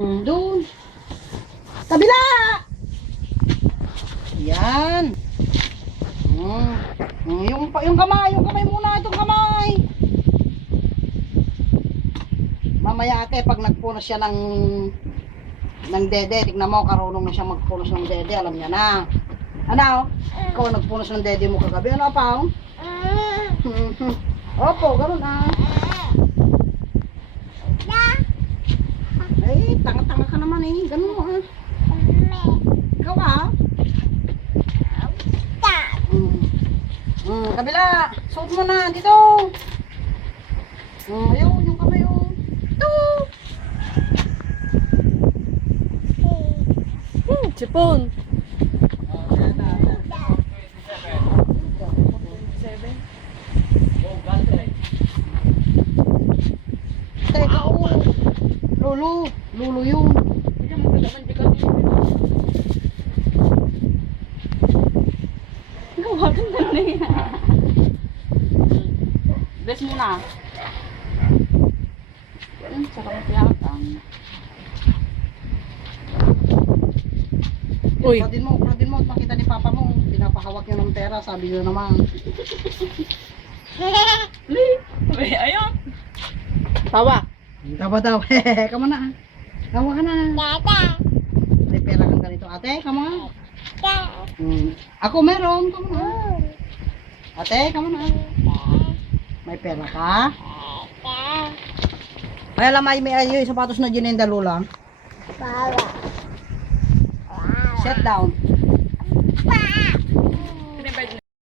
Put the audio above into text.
Doon. Kabila! Yan. Yung kamay muna, itong kamay. Mamaya ate, pag nagpunas siya ng dede, tignan mo, karunong na siya magpunas ng dede, alam niya na. Ano? Ikaw ang nagpunas ng dede mo kagabi, ano pa? Opo, ganun ah. Ay, tanga-tanga ka naman eh, ganun mo ah. Ikaw ah. Kabila, suot mo na, dito. Ayun, yung kamay oh. Ito. Sipon. Teka oh. Lulu yun. Bless mo na. Sarap mo tiyakang. Uy. Pradin mo at makita ni papa mo. Pinapahawak yun ng pera, sabi nyo naman. Ayun. Tawa. Tawa daw. Kama na. Tawa ka na. May pera kang ganito ate, kama na. Ako meron, kama na. Ate, kama na. May pera ka? May alam may yung sapatos na ginenda lula. Set down.